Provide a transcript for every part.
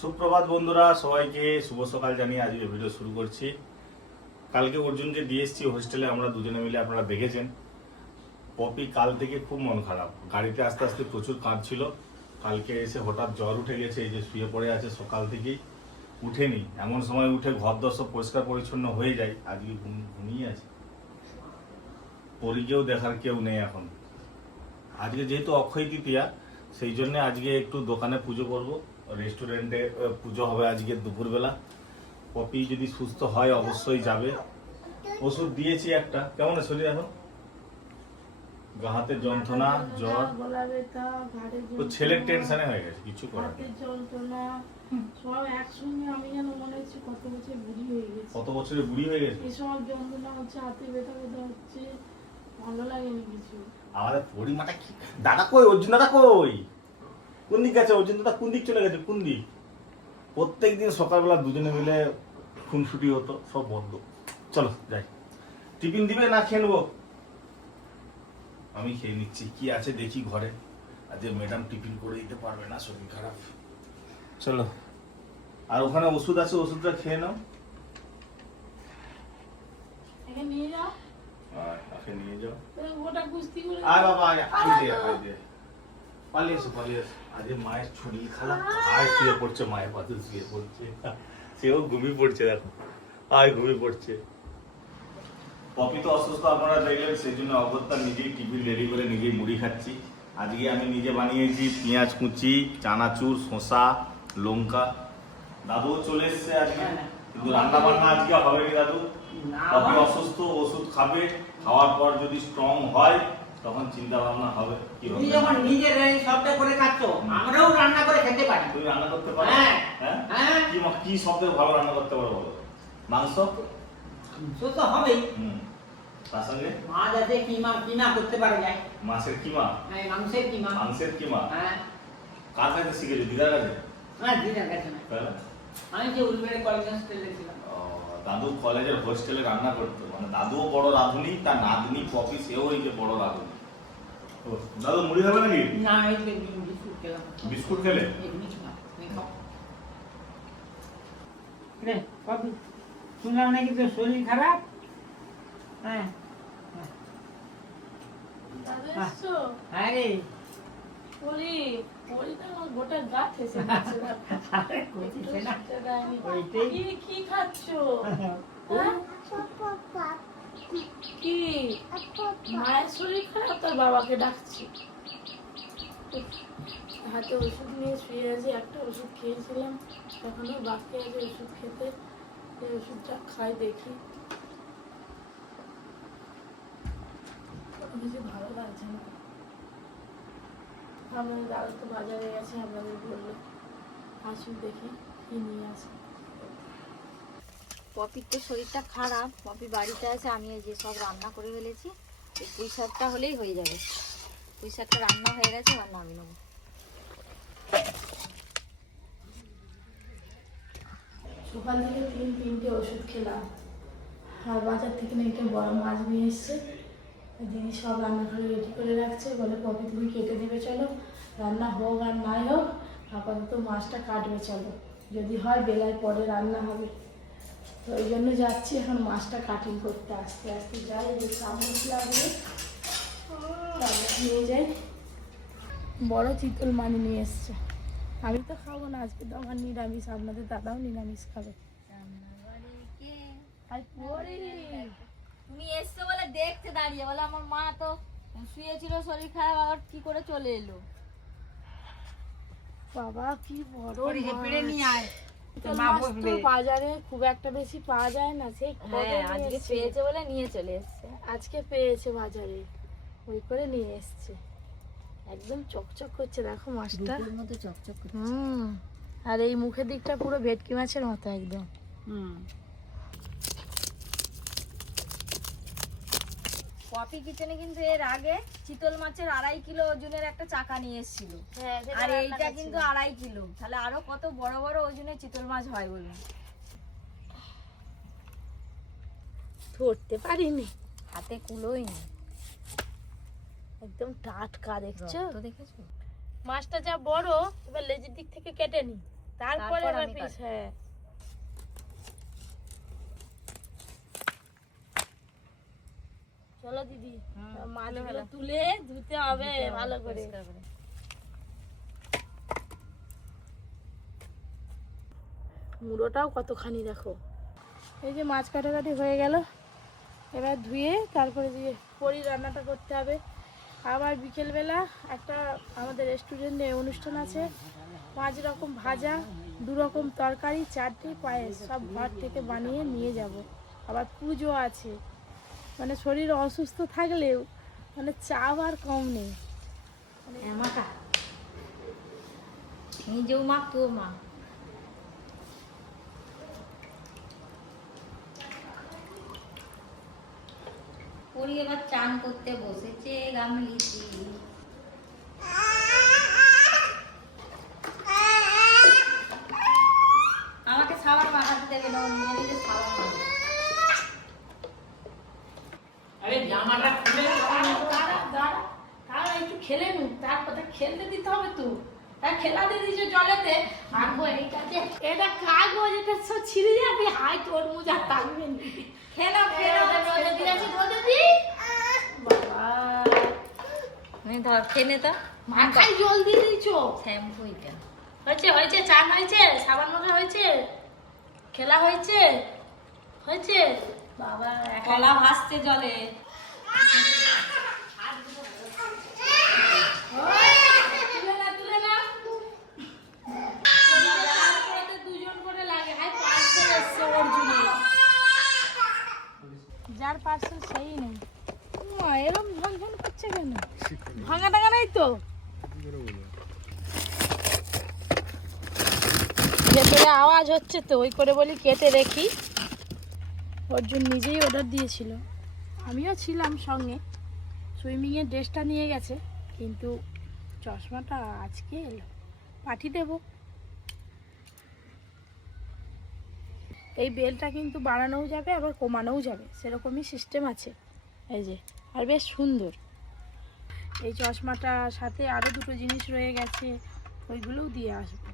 সুপ্রভাত বন্ধুরা, সবাইকে শুভ সকাল জানিয়ে আজকে ভিডিও শুরু করছি। কালকে অর্জুনকে দিয়ে এসেছি হোস্টেলে, আমরা দুজনে মিলে, আপনারা দেখেছেন। পপি কাল থেকে খুব মন খারাপ, গাড়িতে আস্তে আস্তে প্রচুর কাঁদছিল। কালকে এসে হঠাৎ জ্বর উঠে গেছে, এই যে শুয়ে পড়ে আছে, সকাল থেকেই উঠেনি। এমন সময় উঠে ঘর দর সব পরিষ্কার পরিচ্ছন্ন হয়ে যায়, আজকে ঘুমিয়ে আছে। পরীকেও দেখার কেউ নেই এখন। আজকে যেহেতু অক্ষয় তৃতীয়া, সেই জন্য আজকে একটু দোকানে পুজো করব, রেস্টুরেন্টে পুজো হবে আজকে দুপুরবেলা। পপি যদি সুস্থ হয় অবশ্যই যাবে। ওষুধ দিয়েছি একটা। কেমন আছে শরীর এখন? গা হাতে যন্ত্রণা, জ্বর, তো ছেলের টেনশনে হয়ে গেছে, কিছু করার নেই। সব একসঙ্গে আমি যেন মনে হচ্ছে কত বছর বুড়ি হয়ে গেছে। কত বছরের বুড়ি হয়ে গেছে? এসব যন্ত্রণা হচ্ছে, হাতে ব্যথা ব্যথা হচ্ছে, ভালো লাগেনি কিছু। আমাদের পরিমাটা কি? দাদা কই? অর্জুন দাদা কই? কোন দিক গেছে অর্জুন দাদা? কোন দিক চলে গেছে? কোন দিক? প্রত্যেকদিন সকালবেলা দুজনে মিলে খুনসুটি হতো, সব বন্ধ। চলো যাই। টিফিন দিবে না খেয়ে নেবো? আমি খেয়ে নিচ্ছি, কি আছে দেখি ঘরে। আজকে ম্যাডাম টিফিন করে দিতে পারবে না, শরীর খারাপ। চলো। আর ওখানে ওষুধ আছে, ওষুধটা খেয়ে নাও। এখানে নিয়ে যাও। তাকে নিয়ে যাও। ওটা কুস্তি করে আয় বাবা আয়, আয় দে, আয় দে। পালিয়ে এসো, পালিয়ে এসো। আজকে মায়ের শরীর খারাপ, আয় শুয়ে পড়ছে, মায়ের পাশে শুয়ে পড়ছে। সেও ঘুমিয়ে পড়ছে, দেখো। আয় ঘুমিয়ে পড়ছে। পপি তো অসুস্থ, আপনারা দেখলেন, সেই জন্য অগত্যা নিজেই টিফিন রেডি করে নিজেই মুড়ি খাচ্ছি। আজকে আমি নিজে বানিয়েছি পেঁয়াজ কুচি, চানাচুর, শসা, লঙ্কা। দাদুও চলে এসছে আজকে, কিন্তু রান্না বান্না আজকে হবে কি দাদু? পপি অসুস্থ, ওষুধ খাবে, খাওয়ার পর যদি স্ট্রং হয় তখন চিন্তা ভাবনা হবে কি হবে। তুমি যখন নিজে সবটা করে খাচ্ছ, আমরাও রান্না করে খেতে পারি। তুমি রান্না করতে পারো? হ্যাঁ। হ্যাঁ? হ্যাঁ। কি সবথেকে ভালো রান্না করতে পারো বলো? মাংস? সে তো হবেই। তার সঙ্গে মাছ আছে, কিমা করতে পারা যায়। মাছের কিমা? হ্যাঁ, মাংসের কিমা। মাংসের কিমা? হ্যাঁ। কার কাছে শিখেছো? দিদার কাছে? হ্যাঁ, দিদার কাছে না। তাহলে? আমি যে উলবেড়ে কলেজ হোস্টেলে ছিলাম। দাদু কলেজের হোস্টেলে রান্না করতো, মানে দাদুও বড় রাঁধুনি, তার নাতনি পপি সেও এই যে বড় রাঁধুনি। দাদু মুড়ি খাবে নাকি? না, এই যে বিস্কুট খেলাম। বিস্কুট খেলে? এমনি ছিলাম, তুমি খাও। রে, কবি, শুনলাম নাকি তোর শরীর খারাপ? হ্যাঁ। দাদু এসছো? হ্যাঁ রে। পরি তো আমার গোটা গা ঠেসে যাচ্ছে। আরে কইছিস না? ওইটাই। কি খাচ্ছো? হ্যাঁ? কি মায়ের শরীর খারাপ, তার বাবাকে ডাকছি। হাতে ওষুধ নিয়ে শুয়ে আছে, একটা ওষুধ খেয়েছিলাম, এখনো বাকি আছে ওষুধ খেতে। এই ওষুধটা খাই দেখি। কিছু ভালো লাগছে না। আমাদের দাদা তো বাজারে গেছে, আপনাদের বললো আসুন দেখি কি নিয়ে আসে। পপির তো শরীরটা খারাপ, পপি বাড়িতে আছে। আমি এই যে সব রান্না করে ফেলেছি, এই পুঁই শাকটা হলেই হয়ে যাবে। পুঁই শাকটা রান্না হয়ে গেছে, আর নামিয়ে নেবো। সকাল থেকে তিনটে ওষুধ খেলাম, আর বাজার থেকে না একটা বড় মাছ নিয়ে এসছে। দিদি সব রান্নাঘরে রেডি করে রাখছে, বলে পপি তুমি কেটে দিবে, চলো রান্না হোক আর নাই হোক, আপাতত মাছটা কাটবে, চলো যদি হয় বেলার পরে রান্না হবে। তো ওই জন্য যাচ্ছি এখন মাছটা কাটিং করতে। আস্তে আস্তে যাই, যে চামচ লাগবে নিয়ে যাই। বড় চিতল মাছ নিয়ে এসছে। আমি তো খাবো না, আজকে তো আমার নিরামিষ, আপনাদের দাদাও নিরামিষ খাবে। আর তুমি এসছো বলে দেখতে দাঁড়িয়ে, বলে আমার মা তো শুয়েছিল, শরীর খারাপ, আবার কি করে চলে এলো। বাবা কি বড় পেড়ে নিয়ে আয়। মাছ তো বাজারে খুব একটা বেশি পাওয়া যায় না, সেই হ্যাঁ, আজকে পেয়েছে বলে নিয়ে চলে এসছে। আজকে পেয়েছে বাজারে, ওই করে নিয়ে এসছে। একদম চকচক করছে, দেখো মাছটা। মতো চকচক করছে। আর এই মুখের দিকটা পুরো ভেটকি মাছের মতো একদম। পপি কিচেনে কিন্তু এর আগে চিতল মাছের 2.5 কিলো ওজনের একটা চাকা নিয়ে এসেছিল, আর এইটা কিন্তু 2.5 কিলো। তাহলে আরো কত বড় বড় ওজনের চিতল মাছ হয় বলুন। ধরতে পারিনি, হাতে কুলোই না, একদম টাটকা। দেখছো তো দেখেছো মাছটা যা বড়, এবার লেজের দিক থেকে কেটে নি। তারপরে তারপর আবার আমি পিস। কাটবো। হ্যাঁ, চলো দিদি, মাছগুলো তুলে ধুতে হবে ভালো করে। পরিষ্কার করে। মুড়োটাও কতখানি দেখো। এই যে মাছ কাটাকাটি হয়ে গেল, এবার ধুয়ে তারপরে দিয়ে পরি রান্নাটা করতে হবে। আবার বিকেলবেলা একটা আমাদের রেস্টুরেন্টে অনুষ্ঠান আছে, 5 রকম ভাজা, 2 রকম তরকারি, 4টে পায়েস সব ঘর থেকে বানিয়ে নিয়ে যাব। আবার পুজো আছে, মানে শরীর অসুস্থ থাকলেও মানে চাপ আর কম নেই। মাখা নিজেও মাখ, তুও মা। পরি এবার চান করতে বসেছে গামলিতে। আমাকে সাবান মাখাতে দেবে না, ও নিজে নিজে সাবান মাখে। আরে জামাটা খুলে তারা একটু খেলে নুক, তারপরে খেলতে দিতে হবে তো। তা খেলা দিয়ে দিয়েছো জলেতে, আনবো এইটাতে, এটা কাগজ, এটা সব ছিঁড়ে যাবে। হাই তরমুজ আর থাকবে না। খেলো খেলো, রোদে দিয়েছি, রোদে দি বাবা। ধর খেনে তো মাথায় জল দিয়ে দিয়েছো। শ্যাম্পু এটা হয়েছে হয়েছে, চান হয়েছে, সাবান মাখা হয়েছে, খেলা হয়েছে হয়েছে। বাবা কলা ভাসছে জলে। তুলে না তুলে না, দুজন করে লাগে। হাই পার্সেল এসছে ওর জন্য, যার পার্সেল সেই নেই। মা এরকম ঝনঝন করছে কেন? ভাঙা টাঙা নাই তো? ভেতরে আওয়াজ হচ্ছে তো, ওই করে বলি কেটে দেখি। অর্জুন নিজেই অর্ডার দিয়েছিল, আমিও ছিলাম সঙ্গে। সুইমিংয়ের ড্রেসটা নিয়ে গেছে, কিন্তু চশমাটা আজকে এলো, পাঠিয়ে দেব। এই বেলটা কিন্তু বাড়ানোও যাবে আবার কমানোও যাবে, সেরকমই সিস্টেম আছে। এই যে, আর বেশ সুন্দর। এই চশমাটার সাথে আরও 2টো জিনিস রয়ে গেছে, ওইগুলোও দিয়ে আসবো।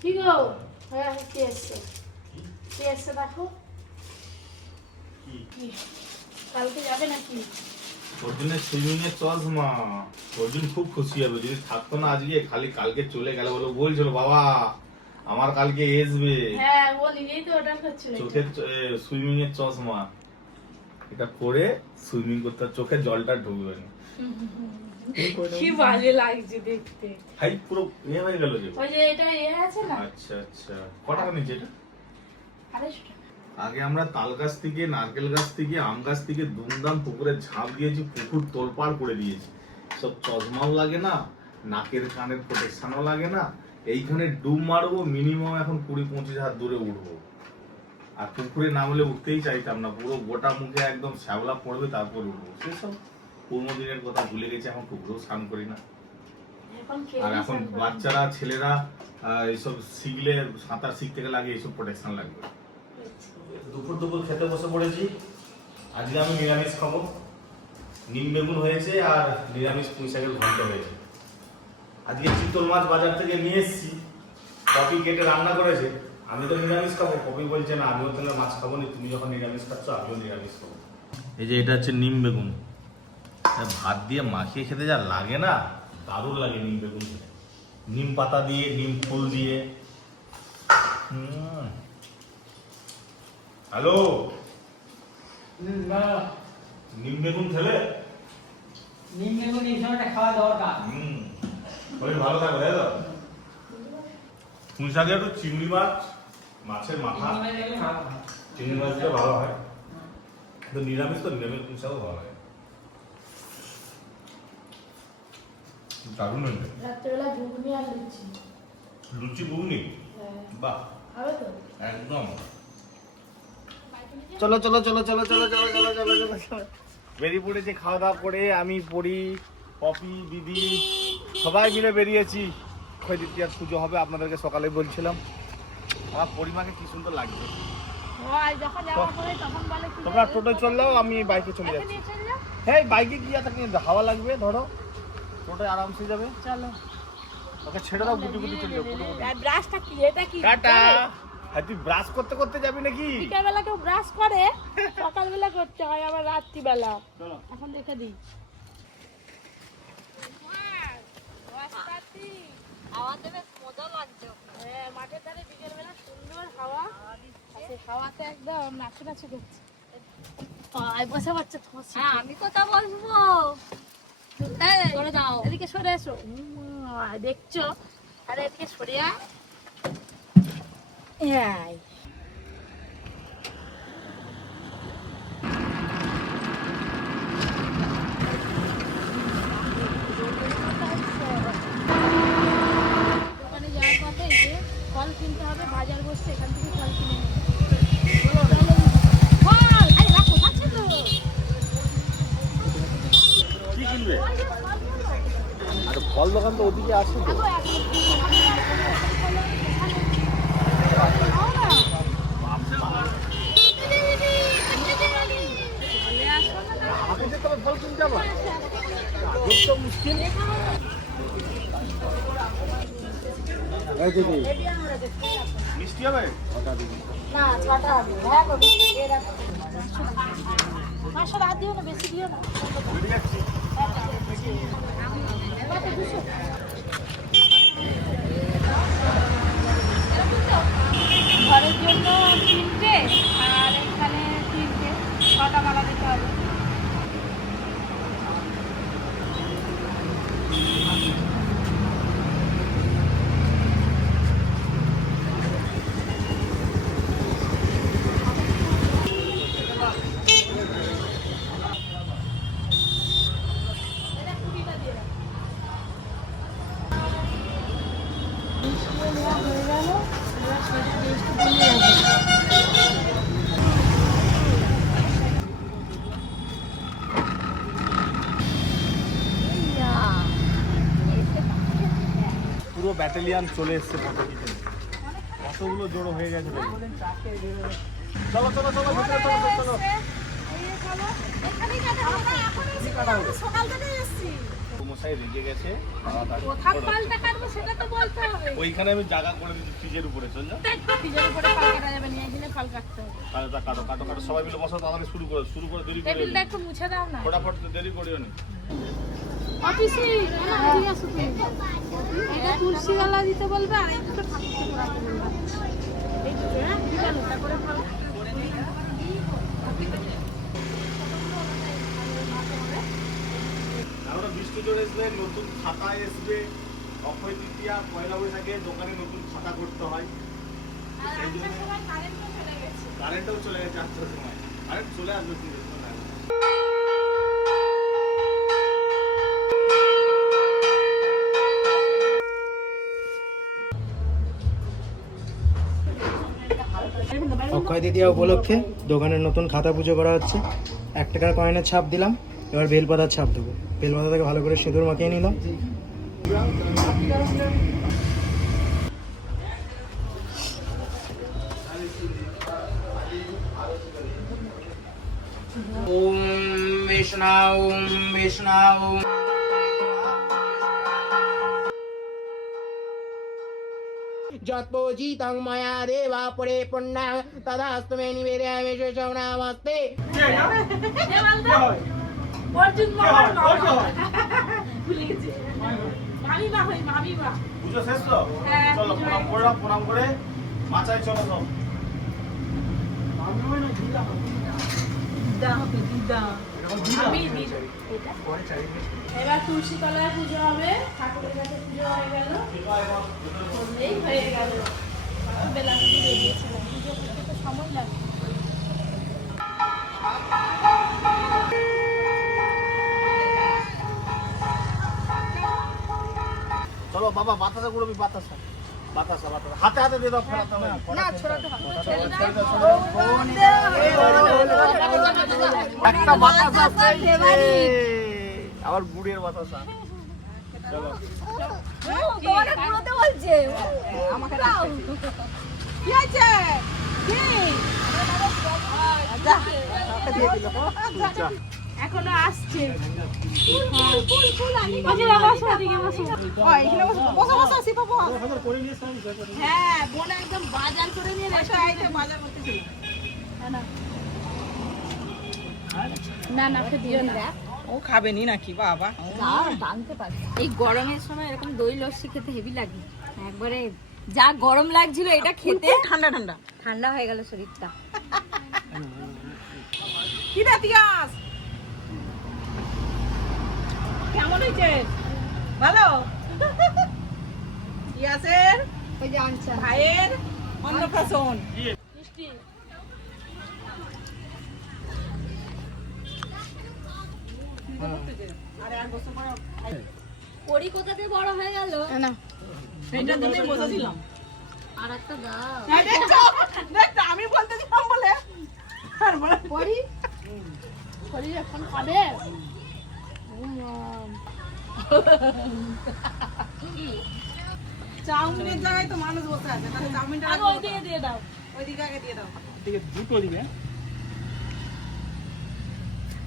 কি গো? হ্যাঁ, কে এসছে? কে এসছে দেখো। কি কালকে যাবে নাকি? অর্জুনের সুইমিং এর চশমা, অর্জুন খুব খুশি হবে যদি থাকতো না আজকে, খালি কালকে চলে গেল বলে বলছিল বাবা আমার কালকে আসবে। হ্যাঁ, ও নিজেই তো অর্ডার করছিল। চোখের সুইমিং এর চশমা, এটা পরে সুইমিং করতে চোখে জলটা ঢুকবে না। কি বাজে লাগছে দেখতে। হাই পুরো হয়ে গেল যে। ওই যে এটা আছে না, আচ্ছা আচ্ছা, কত টাকা নিচ্ছে এটা? 250 টাকা। আগে আমরা তাল গাছ থেকে, নারকেল গাছ থেকে, আম গাছ থেকে দুমদাম পুকুরে ঝাঁপ দিয়েছি, পুকুর তোলপাড় করে দিয়েছি। সব চশমাও লাগে না, নাকের কানের প্রোটেকশনও লাগে না। এইখানে ডুব মারবো, মিনিমাম এখন 20-25 হাত দূরে উঠবো। আর পুকুরে নামলে উঠতেই চাইতাম না, পুরো গোটা মুখে একদম শ্যাওলা পড়বে তারপর উঠবো। সেসব পুরোনো দিনের কথা ভুলে গেছি, এখন পুকুরেও স্নান করি না। আর এখন বাচ্চারা, ছেলেরা এইসব শিখলে, সাঁতার শিখতে গেলে আগে এইসব প্রোটেকশন লাগবে। দুপুর খেতে বসে পড়েছি। আজকে আমি নিরামিষ খাবো, নিম বেগুন হয়েছে আর নিরামিষ পুঁই শাকের ঘন্ট হয়েছে। আজকে চিতল মাছ বাজার থেকে নিয়ে এসেছি, কপি কেটে রান্না করেছে। আমি তো নিরামিষ খাবো, কপি বলছে না আমিও তাহলে মাছ খাবো না, তুমি যখন নিরামিষ খাচ্ছ আমিও নিরামিষ খাবো। এই যে এটা হচ্ছে নিম বেগুন, ভাত দিয়ে মাখিয়ে খেতে যা লাগে না, দারুণ লাগে নিম বেগুন খেতে। নিম পাতা দিয়ে, নিম ফুল দিয়ে। হ্যালো, নিম বেগুন খেলে? নিম বেগুন এই সময়টা খাওয়া দরকার। শরীর ভালো থাকবে, তাই তো? পুঁই শাকে একটু চিংড়ি মাছ, মাছের মাথা, চিংড়ি মাছ দিলে ভালো হয়। তো নিরামিষ তো নিরামিষ পুঁই শাকও ভালো হয়। দারুণ হয়েছে। রাত্রেবেলা ঘুগনি আর লুচি। লুচি ঘুগনি, বাহ, হবে তো? একদম। চলো চলো চলো চলো চলো চলো চলো চলো চলো চলো, বেরিয়ে পড়েছে খাওয়া দাওয়া করে। আমি পড়ি, পপি, দিদি সবাই মিলে বেরিয়েছি। অক্ষয় তৃতীয়ার পুজো হবে, আপনাদেরকে সকালে বলছিলাম। আমার পরিমাকে কি সুন্দর লাগছে। যখন যাওয়ার পরে তখন বলে কি তোমরা টোটো চললেও আমি বাইকে চলে যাচ্ছি। নিয়ে চল যাও। হ্যাঁ, বাইকে গিয়ে থাকে, হাওয়া লাগবে, ধরো টোটায় আরামসে যাবে। চলো। ওকে ছেড়ে দাও, গুটি গুটি চলে যাও। আর ব্রাশটা কি, এটা কি? টাটা। আর তুই ব্রাশ করতে করতে যাবি নাকি? বিকালবেলা কেউ ব্রাশ করে, সকালবেলা করতে হয়, আবার রাত্রিবেলা। চলো। এখন দেখে দিই। হাওয়াতে বেশ মজা লাগছে। হ্যাঁ, মাঠের ধারে বিকেলবেলা সুন্দর হাওয়া, সেই হাওয়াতে একদম নাচু করছে। বসে পারছে। হ্যাঁ, আমি কথা বলবো। সরে যাও, এদিকে সরে এসো। দেখছো? আরে এদিকে সরে আয়। এই দোকানে যাওয়ার পথে এই যে ফল কিনতে হবে, বাজার বসছে, এখান থেকে ফল কিনে নেবো। ফল, আরে রাখো, খাচ্ছে তো। কি কিনবে? আর ফল দোকান তো ওদিকে আছে তো। আমাকে যেতে হবে ফল কিনতে যাবো, তো মুশকিল। মিষ্টি হবে? না, ছটা হবে। হ্যাঁ গো, এই রাখো। 500 রাত দিও না, বেশি দিও না। বুঝে যাচ্ছি। কত, 200? ঘরের জন্য 3টে আর এখানে 3টে, 6টা মালা দিতে হবে। হয়ে গেল, এবার সেটা টেস্ট দিয়ে যাবে। পুরো ব্যাটালিয়ান চলে এসছে ফটো কিচেনে, কতগুলো জড়ো হয়ে গেছে দেখো। চলো চলো চলো ভিতরে চলো চলো। মশাই রেগে গেছে, ওইখানে আমি জায়গা করে দিচ্ছি ফ্রিজের উপরে। চল যাও, কাটো কাটো কাটো কাটো, সবাই মিলে বসো, তাড়াতাড়ি শুরু করো, শুরু করে দেরি করে একটু মুছে দাও না। ফটাফট দেরি করিও নি। এটা তুলসীওয়ালা দিতে বলবে, আর এই দুটো ঠাকুরকে পড়াতে বলবে। এই দুটো, হ্যাঁ, দিবেন ওটা করে ফল। আমরা বৃষ্টি জোর আসবে, নতুন খাতা আসবে, অক্ষয় তৃতীয়া, পয়লা বৈশাখে দোকানে নতুন খাতা করতে হয়। সেই জন্য কারেন্টও চলে গেছে 8টার সময়। কারেন্ট চলে আসবে কিন্তু অক্ষয় তৃতীয়া উপলক্ষে দোকানের নতুন খাতা পুজো করা হচ্ছে। 1 টাকার কয়েনের ছাপ দিলাম, এবার বেলপাতার ছাপ দেবো। বেলপাতাটাকে ভালো করে সিঁদুর মাখিয়ে নিলাম। ওম বিষ্ণু ওম বিষ্ণু ওম। যৎপোজিতং ময়া দেবা পরে পুণ্যা তদাস্তু মে নিবেদয়ামি শোষণামস্তে। পুজো শেষ তো? চলো প্রণাম করলাম, প্রণাম করে মাচায় চলো সব। এবার তুলসী তলায় পুজো হবে, ঠাকুরের কাছে পুজো হয়ে গেল, এই হয়ে গেল। বেলা পুজো বেরিয়েছিলাম, পুজো করতে তো সময় লাগে। চলো বাবা, বাতাসা করবি, বাতাসা বাতাসা বাতাসা হাতে হাতে দিয়ে দাও, ফেরাতে হবে না, ছড়াতে হবে। একটা বাতাসা পেয়েছে, আবার গুড়ের বাতাসা। চলো তোমাকে পুরোতে বলছে আমাকে দাও। কি আছে? কি? আচ্ছা, দিয়ে দিল। এখনো আসছে। হ্যাঁ বোন একদম বাজার করে নিয়ে না না ওকে দিও না। ও খাবে নি নাকি বাবা? জানতে পারি এই গরমের সময় এরকম দই লস্যি খেতে হেভি লাগে একবারে। যা গরম লাগছিল এটা খেতে ঠান্ডা ঠান্ডা ঠান্ডা হয়ে গেল শরীরটা। কি রে তিয়াস, কেমন হয়েছে? ভালো। তিয়াসের ওই যে আনছা ভাইয়ের অন্নপ্রাশন। পরি কোথাতে বড় হয়ে গেল? না এইটার জন্যই বসেছিলাম। আর একটা দাও। দেখ আমি বলতেছিলাম বলে আর বলে পরি পরি এখন খাবে। চাউমিনের জায়গায় তো মানুষ বসে আছে, তাহলে চাউমিনটা আগে ওইদিকে দিয়ে দাও। ওইদিকে আগে দিয়ে দাও। দুটো দিবে।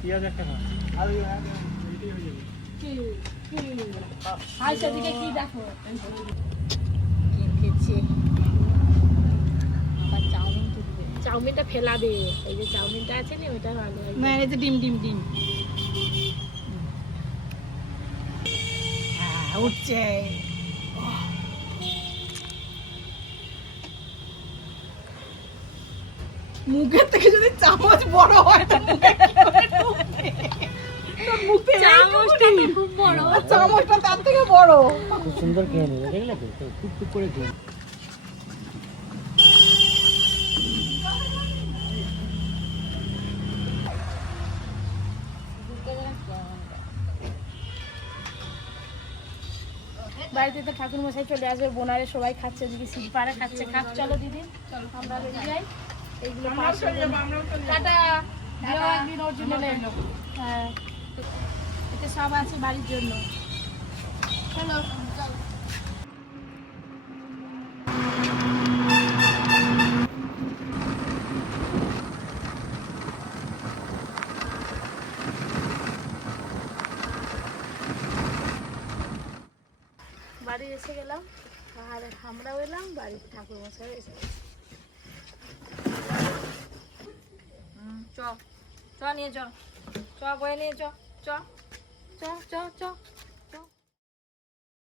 পেঁয়াজ একটা খা। আর এইটাই হয়ে যাবে। আচ্ছা দিকে কি দেখো খেয়েছি আবার চাউমিন তুলবে। চাউমিনটা ফেলা দে। এই যে চাউমিনটা আছে না ওইটা ভালো হয়। না এই যে ডিম ডিম ডিম উঠছে। মুখের থেকে যদি চামচ বড় হয় তাহলে কি করে ঢুকবে? তোর মুখে চামচটা তো খুব বড়। চামচটা তার থেকে বড়। খুব সুন্দর খেয়ে নেবে, দেখলে তো টুক টুক করে খেয়ে। বাড়িতে তো ঠাকুর মশাই চলে আসবে, বোনারে সবাই খাচ্ছে, দিদি শিল্পারে খাচ্ছে। খাক চলো দিদি, আমরা রেডি যাই। এইগুলো টাটা। দিও একদিন ওর জন্য নেবো। হ্যাঁ এতে সব আছে বাড়ির জন্য। চলো বাড়ি এসে গেলাম, আর আমরাও এলাম, বাড়ির ঠাকুর মশাই এসে গেছে। চ চ নিয়ে চ, চ বয়ে নিয়ে চ, চ চ চ চ